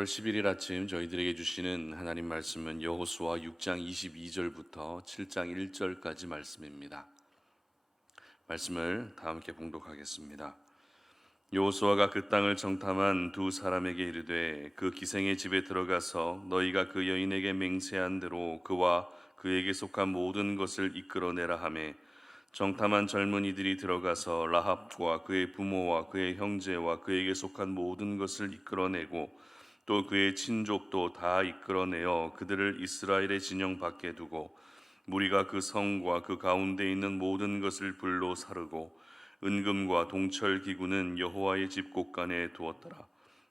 8월 11일 아침 저희들에게 주시는 하나님 말씀은 여호수아 6장 22절부터 7장 1절까지 말씀입니다. 말씀을 다 함께 봉독하겠습니다. 여호수아가 그 땅을 정탐한 두 사람에게 이르되 그 기생의 집에 들어가서 너희가 그 여인에게 맹세한 대로 그와 그에게 속한 모든 것을 이끌어내라 하매 정탐한 젊은이들이 들어가서 라합과 그의 부모와 그의 형제와 그에게 속한 모든 것을 이끌어내고 또 그의 친족도 다 이끌어내어 그들을 이스라엘의 진영 밖에 두고 무리가 그 성과 그 가운데 있는 모든 것을 불로 사르고 은금과 동철 기구는 여호와의 집 곳간에 두었더라.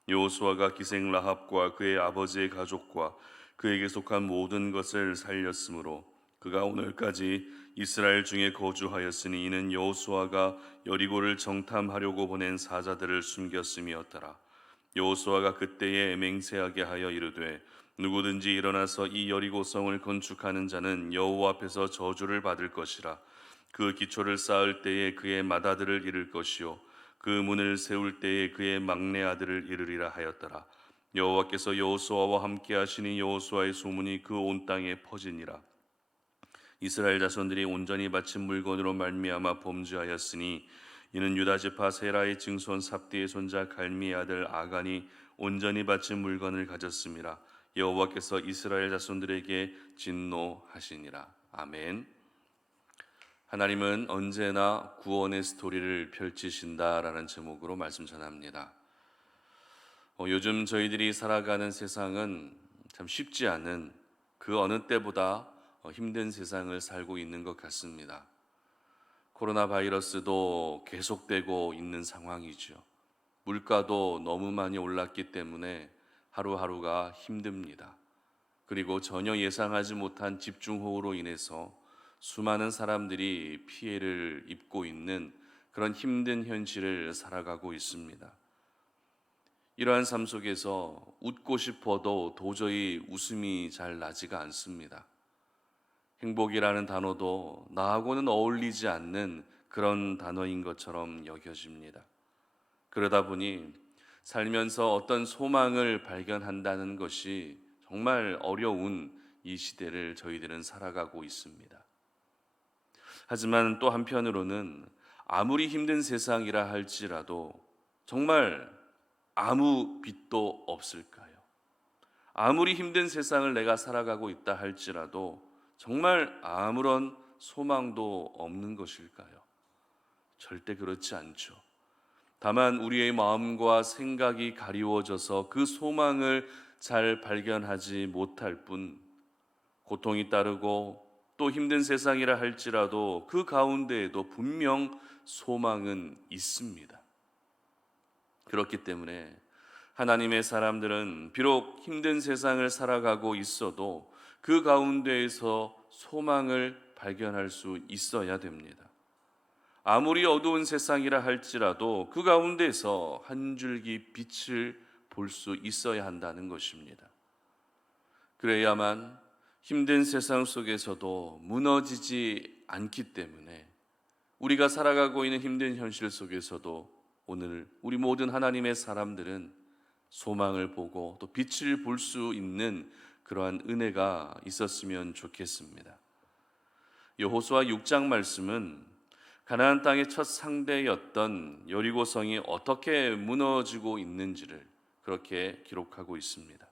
여호수아가 기생 라합과 그의 아버지의 가족과 그에게 속한 모든 것을 살렸으므로 그가 오늘까지 이스라엘 중에 거주하였으니 이는 여호수아가 여리고를 정탐하려고 보낸 사자들을 숨겼음이었더라. 여호수아가 그때에 맹세하게 하여 이르되 누구든지 일어나서 이 여리고성을 건축하는 자는 여호와 앞에서 저주를 받을 것이라. 그 기초를 쌓을 때에 그의 맏아들을 잃을 것이요 그 문을 세울 때에 그의 막내 아들을 잃으리라 하였더라. 여호와께서 여호수아와 함께 하시니 여호수아의 소문이 그 온 땅에 퍼지니라. 이스라엘 자손들이 온전히 바친 물건으로 말미암아 범죄하였으니 이는 유다 지파 세라의 증손 삽디의 손자 갈미의 아들 아간이 온전히 바친 물건을 가졌음이라. 여호와께서 이스라엘 자손들에게 진노하시니라. 아멘. 하나님은 언제나 구원의 스토리를 펼치신다라는 제목으로 말씀 전합니다. 요즘 저희들이 살아가는 세상은 참 쉽지 않은 그 어느 때보다 힘든 세상을 살고 있는 것 같습니다. 코로나 바이러스도 계속되고 있는 상황이죠. 물가도 너무 많이 올랐기 때문에 하루하루가 힘듭니다. 그리고 전혀 예상하지 못한 집중호우로 인해서 수많은 사람들이 피해를 입고 있는 그런 힘든 현실을 살아가고 있습니다. 이러한 삶 속에서 웃고 싶어도 도저히 웃음이 잘 나지가 않습니다. 행복이라는 단어도 나하고는 어울리지 않는 그런 단어인 것처럼 여겨집니다. 그러다 보니 살면서 어떤 소망을 발견한다는 것이 정말 어려운 이 시대를 저희들은 살아가고 있습니다. 하지만 또 한편으로는 아무리 힘든 세상이라 할지라도 정말 아무 빛도 없을까요? 아무리 힘든 세상을 내가 살아가고 있다 할지라도 정말 아무런 소망도 없는 것일까요? 절대 그렇지 않죠. 다만 우리의 마음과 생각이 가리워져서 그 소망을 잘 발견하지 못할 뿐, 고통이 따르고 또 힘든 세상이라 할지라도 그 가운데에도 분명 소망은 있습니다. 그렇기 때문에 하나님의 사람들은 비록 힘든 세상을 살아가고 있어도 그 가운데에서 소망을 발견할 수 있어야 됩니다. 아무리 어두운 세상이라 할지라도 그 가운데서 한 줄기 빛을 볼 수 있어야 한다는 것입니다. 그래야만 힘든 세상 속에서도 무너지지 않기 때문에 우리가 살아가고 있는 힘든 현실 속에서도 오늘 우리 모든 하나님의 사람들은 소망을 보고 또 빛을 볼 수 있는 그러한 은혜가 있었으면 좋겠습니다. 여호수아 6장 말씀은 가나안 땅의 첫 상대였던 여리고성이 어떻게 무너지고 있는지를 그렇게 기록하고 있습니다.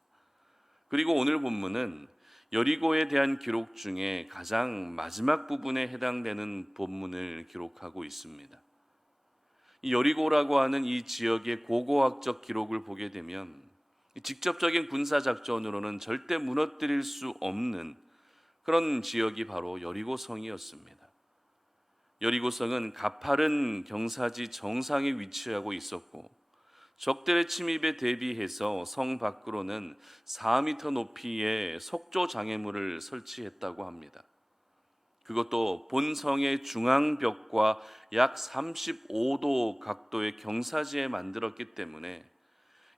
그리고 오늘 본문은 여리고에 대한 기록 중에 가장 마지막 부분에 해당되는 본문을 기록하고 있습니다. 이 여리고라고 하는 이 지역의 고고학적 기록을 보게 되면 직접적인 군사작전으로는 절대 무너뜨릴 수 없는 그런 지역이 바로 여리고성이었습니다. 여리고성은 가파른 경사지 정상에 위치하고 있었고 적들의 침입에 대비해서 성 밖으로는 4m 높이의 석조 장애물을 설치했다고 합니다. 그것도 본성의 중앙벽과 약 35도 각도의 경사지에 만들었기 때문에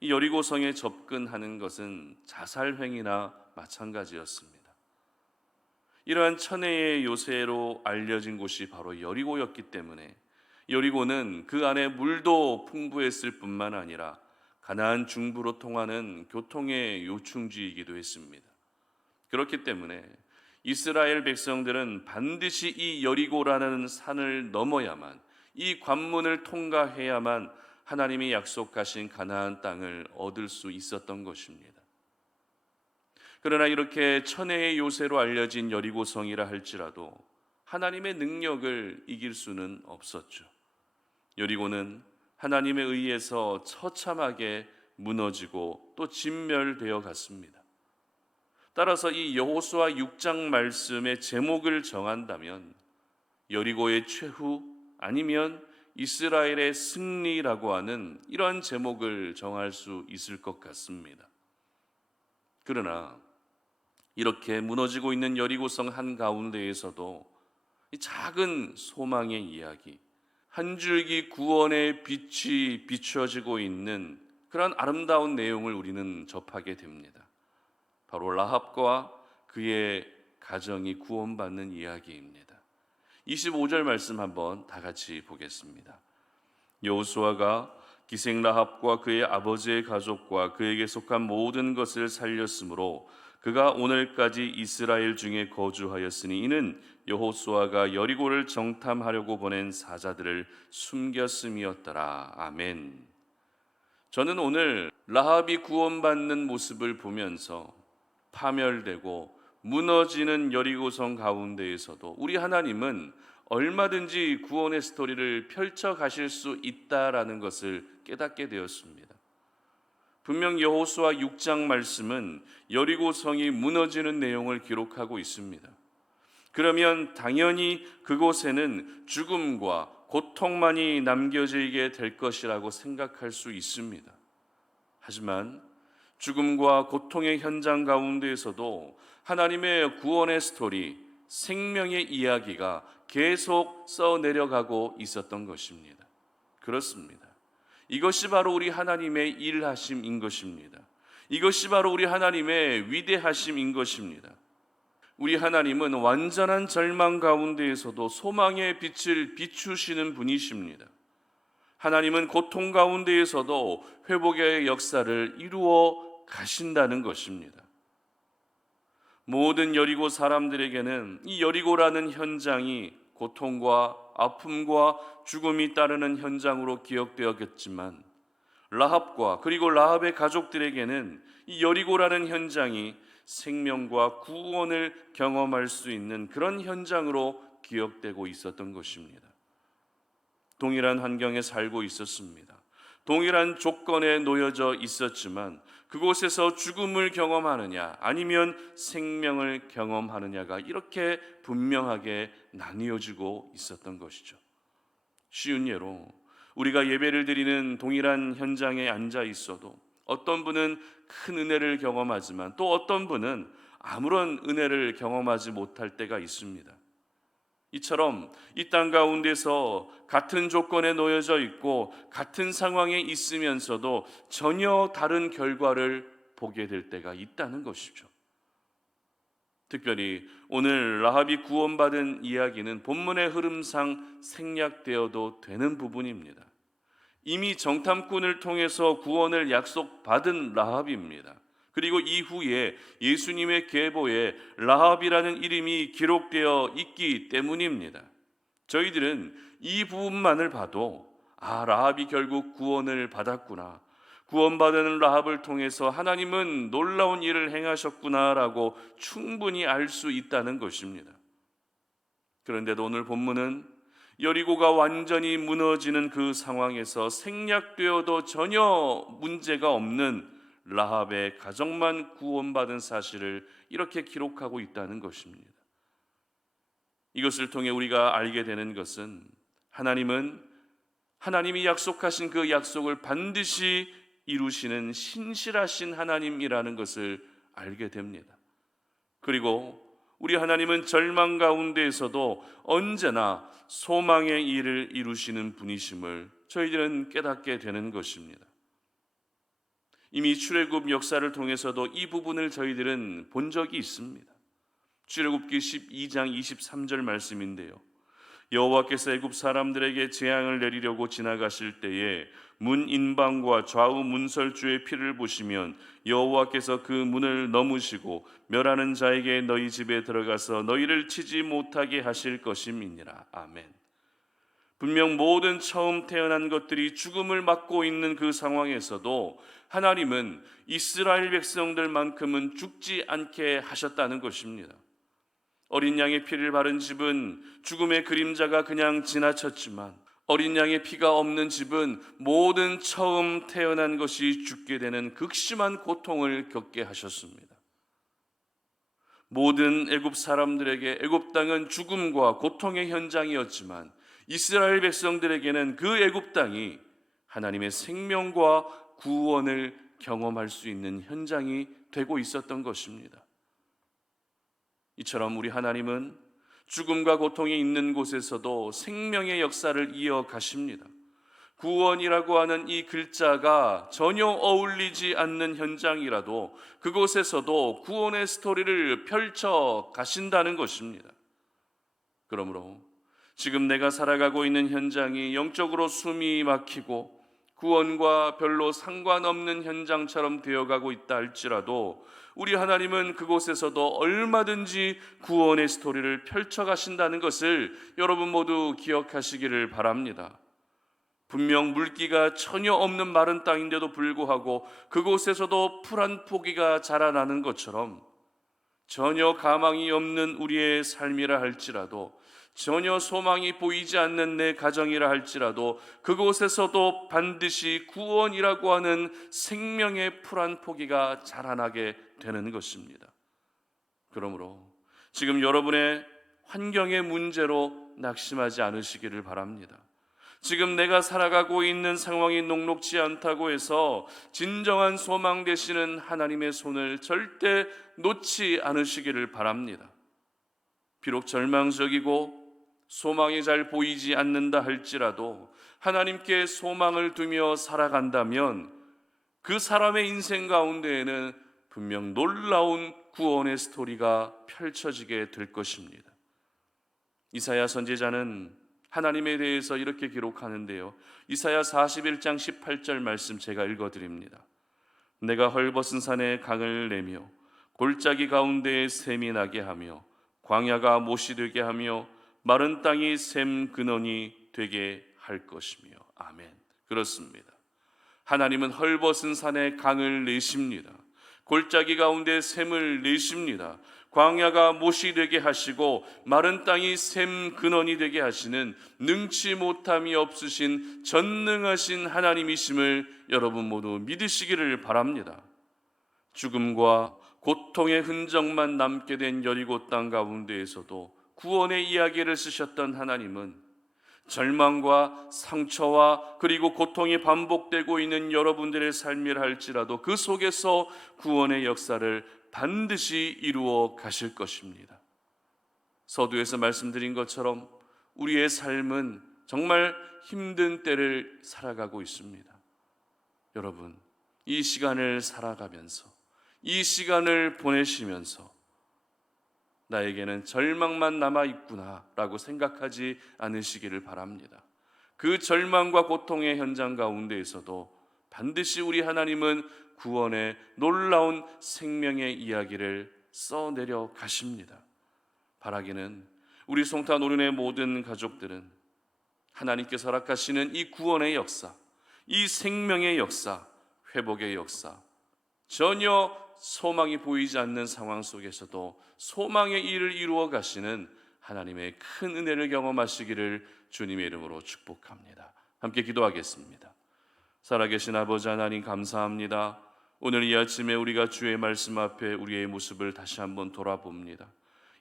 이 여리고성에 접근하는 것은 자살행위나 마찬가지였습니다. 이러한 천혜의 요새로 알려진 곳이 바로 여리고였기 때문에 여리고는 그 안에 물도 풍부했을 뿐만 아니라 가나안 중부로 통하는 교통의 요충지이기도 했습니다. 그렇기 때문에 이스라엘 백성들은 반드시 이 여리고라는 산을 넘어야만, 이 관문을 통과해야만 하나님이 약속하신 가나안 땅을 얻을 수 있었던 것입니다. 그러나 이렇게 천혜의 요새로 알려진 여리고성이라 할지라도 하나님의 능력을 이길 수는 없었죠. 여리고는 하나님에 의해서 처참하게 무너지고 또 진멸되어 갔습니다. 따라서 이 여호수아 6장 말씀의 제목을 정한다면 여리고의 최후 아니면 이스라엘의 승리라고 하는 이런 제목을 정할 수 있을 것 같습니다. 그러나 이렇게 무너지고 있는 여리고성 한가운데에서도 이 작은 소망의 이야기, 한 줄기 구원의 빛이 비춰지고 있는 그런 아름다운 내용을 우리는 접하게 됩니다. 바로 라합과 그의 가정이 구원받는 이야기입니다. 25절 말씀 한번 다 같이 보겠습니다. 여호수아가 기생 라합과 그의 아버지의 가족과 그에게 속한 모든 것을 살렸으므로 그가 오늘까지 이스라엘 중에 거주하였으니 이는 여호수아가 여리고를 정탐하려고 보낸 사자들을 숨겼음이었더라. 아멘. 저는 오늘 라합이 구원받는 모습을 보면서 파멸되고 무너지는 여리고성 가운데에서도 우리 하나님은 얼마든지 구원의 스토리를 펼쳐 가실 수 있다라는 것을 깨닫게 되었습니다. 분명 여호수아 6장 말씀은 여리고성이 무너지는 내용을 기록하고 있습니다. 그러면 당연히 그곳에는 죽음과 고통만이 남겨지게 될 것이라고 생각할 수 있습니다. 하지만 죽음과 고통의 현장 가운데에서도 하나님의 구원의 스토리, 생명의 이야기가 계속 써내려가고 있었던 것입니다. 그렇습니다. 이것이 바로 우리 하나님의 일하심인 것입니다. 이것이 바로 우리 하나님의 위대하심인 것입니다. 우리 하나님은 완전한 절망 가운데에서도 소망의 빛을 비추시는 분이십니다. 하나님은 고통 가운데에서도 회복의 역사를 이루어 가신다는 것입니다. 모든 여리고 사람들에게는 이 여리고라는 현장이 고통과 아픔과 죽음이 따르는 현장으로 기억되었겠지만 라합과 그리고 라합의 가족들에게는 이 여리고라는 현장이 생명과 구원을 경험할 수 있는 그런 현장으로 기억되고 있었던 것입니다. 동일한 환경에 살고 있었습니다. 동일한 조건에 놓여져 있었지만 그곳에서 죽음을 경험하느냐 아니면 생명을 경험하느냐가 이렇게 분명하게 나뉘어지고 있었던 것이죠. 쉬운 예로 우리가 예배를 드리는 동일한 현장에 앉아 있어도 어떤 분은 큰 은혜를 경험하지만 또 어떤 분은 아무런 은혜를 경험하지 못할 때가 있습니다. 이처럼 이 땅 가운데서 같은 조건에 놓여져 있고 같은 상황에 있으면서도 전혀 다른 결과를 보게 될 때가 있다는 것이죠. 특별히 오늘 라합이 구원받은 이야기는 본문의 흐름상 생략되어도 되는 부분입니다. 이미 정탐꾼을 통해서 구원을 약속받은 라합입니다. 그리고 이후에 예수님의 계보에 라합이라는 이름이 기록되어 있기 때문입니다. 저희들은 이 부분만을 봐도 라합이 결국 구원을 받았구나, 구원받은 라합을 통해서 하나님은 놀라운 일을 행하셨구나라고 충분히 알 수 있다는 것입니다. 그런데도 오늘 본문은 여리고가 완전히 무너지는 그 상황에서 생략되어도 전혀 문제가 없는 라합의 가정만 구원받은 사실을 이렇게 기록하고 있다는 것입니다. 이것을 통해 우리가 알게 되는 것은 하나님이 약속하신 그 약속을 반드시 이루시는 신실하신 하나님이라는 것을 알게 됩니다. 그리고 우리 하나님은 절망 가운데에서도 언제나 소망의 일을 이루시는 분이심을 저희들은 깨닫게 되는 것입니다. 이미 출애굽 역사를 통해서도 이 부분을 저희들은 본 적이 있습니다. 출애굽기 12장 23절 말씀인데요. 여호와께서 애굽 사람들에게 재앙을 내리려고 지나가실 때에 문 인방과 좌우 문설주의 피를 보시면 여호와께서 그 문을 넘으시고 멸하는 자에게 너희 집에 들어가서 너희를 치지 못하게 하실 것임이니라. 아멘. 분명 모든 처음 태어난 것들이 죽음을 맞고 있는 그 상황에서도 하나님은 이스라엘 백성들만큼은 죽지 않게 하셨다는 것입니다. 어린 양의 피를 바른 집은 죽음의 그림자가 그냥 지나쳤지만 어린 양의 피가 없는 집은 모든 처음 태어난 것이 죽게 되는 극심한 고통을 겪게 하셨습니다. 모든 애굽 사람들에게 애굽 땅은 죽음과 고통의 현장이었지만 이스라엘 백성들에게는 그 애굽 땅이 하나님의 생명과 구원을 경험할 수 있는 현장이 되고 있었던 것입니다. 이처럼 우리 하나님은 죽음과 고통이 있는 곳에서도 생명의 역사를 이어가십니다. 구원이라고 하는 이 글자가 전혀 어울리지 않는 현장이라도 그곳에서도 구원의 스토리를 펼쳐 가신다는 것입니다. 그러므로 지금 내가 살아가고 있는 현장이 영적으로 숨이 막히고 구원과 별로 상관없는 현장처럼 되어가고 있다 할지라도 우리 하나님은 그곳에서도 얼마든지 구원의 스토리를 펼쳐가신다는 것을 여러분 모두 기억하시기를 바랍니다. 분명 물기가 전혀 없는 마른 땅인데도 불구하고 그곳에서도 풀 한 포기가 자라나는 것처럼 전혀 가망이 없는 우리의 삶이라 할지라도 전혀 소망이 보이지 않는 내 가정이라 할지라도 그곳에서도 반드시 구원이라고 하는 생명의 풀 한 포기가 자라나게 되는 것입니다. 그러므로 지금 여러분의 환경의 문제로 낙심하지 않으시기를 바랍니다. 지금 내가 살아가고 있는 상황이 녹록지 않다고 해서 진정한 소망 되시는 하나님의 손을 절대 놓지 않으시기를 바랍니다. 비록 절망적이고 소망이 잘 보이지 않는다 할지라도 하나님께 소망을 두며 살아간다면 그 사람의 인생 가운데에는 분명 놀라운 구원의 스토리가 펼쳐지게 될 것입니다. 이사야 선지자는 하나님에 대해서 이렇게 기록하는데요. 이사야 41장 18절 말씀 제가 읽어드립니다. 내가 헐벗은 산에 강을 내며 골짜기 가운데에 샘이 나게 하며 광야가 못이 되게 하며 마른 땅이 샘 근원이 되게 할 것이며. 아멘. 그렇습니다. 하나님은 헐벗은 산에 강을 내십니다. 골짜기 가운데 샘을 내십니다. 광야가 못이 되게 하시고 마른 땅이 샘 근원이 되게 하시는 능치 못함이 없으신 전능하신 하나님이심을 여러분 모두 믿으시기를 바랍니다. 죽음과 고통의 흔적만 남게 된 여리고 땅 가운데에서도 구원의 이야기를 쓰셨던 하나님은 절망과 상처와 그리고 고통이 반복되고 있는 여러분들의 삶이라 할지라도 그 속에서 구원의 역사를 반드시 이루어 가실 것입니다. 서두에서 말씀드린 것처럼 우리의 삶은 정말 힘든 때를 살아가고 있습니다. 여러분, 이 시간을 살아가면서 이 시간을 보내시면서 나에게는 절망만 남아있구나 라고 생각하지 않으시기를 바랍니다. 그 절망과 고통의 현장 가운데에서도 반드시 우리 하나님은 구원의 놀라운 생명의 이야기를 써내려 가십니다. 바라기는 우리 송타 노륜의 모든 가족들은 하나님께서 허락하시는 이 구원의 역사, 이 생명의 역사, 회복의 역사, 전혀 소망이 보이지 않는 상황 속에서도 소망의 일을 이루어 가시는 하나님의 큰 은혜를 경험하시기를 주님의 이름으로 축복합니다. 함께 기도하겠습니다. 살아계신 아버지 하나님 감사합니다. 오늘 이 아침에 우리가 주의 말씀 앞에 우리의 모습을 다시 한번 돌아봅니다.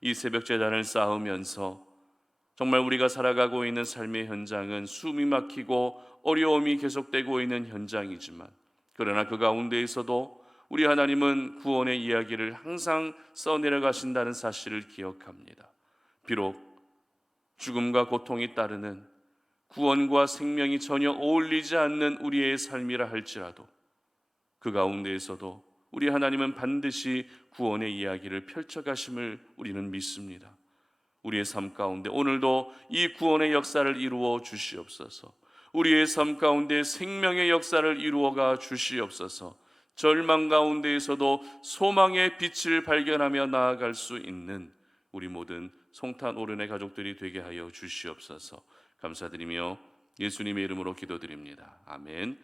이 새벽 제단을 쌓으면서 정말 우리가 살아가고 있는 삶의 현장은 숨이 막히고 어려움이 계속되고 있는 현장이지만 그러나 그 가운데에서도 우리 하나님은 구원의 이야기를 항상 써내려 가신다는 사실을 기억합니다. 비록 죽음과 고통이 따르는 구원과 생명이 전혀 어울리지 않는 우리의 삶이라 할지라도 그 가운데에서도 우리 하나님은 반드시 구원의 이야기를 펼쳐가심을 우리는 믿습니다. 우리의 삶 가운데 오늘도 이 구원의 역사를 이루어 주시옵소서. 우리의 삶 가운데 생명의 역사를 이루어가 주시옵소서. 절망 가운데에서도 소망의 빛을 발견하며 나아갈 수 있는 우리 모든 송탄 오른의 가족들이 되게 하여 주시옵소서. 감사드리며 예수님의 이름으로 기도드립니다. 아멘.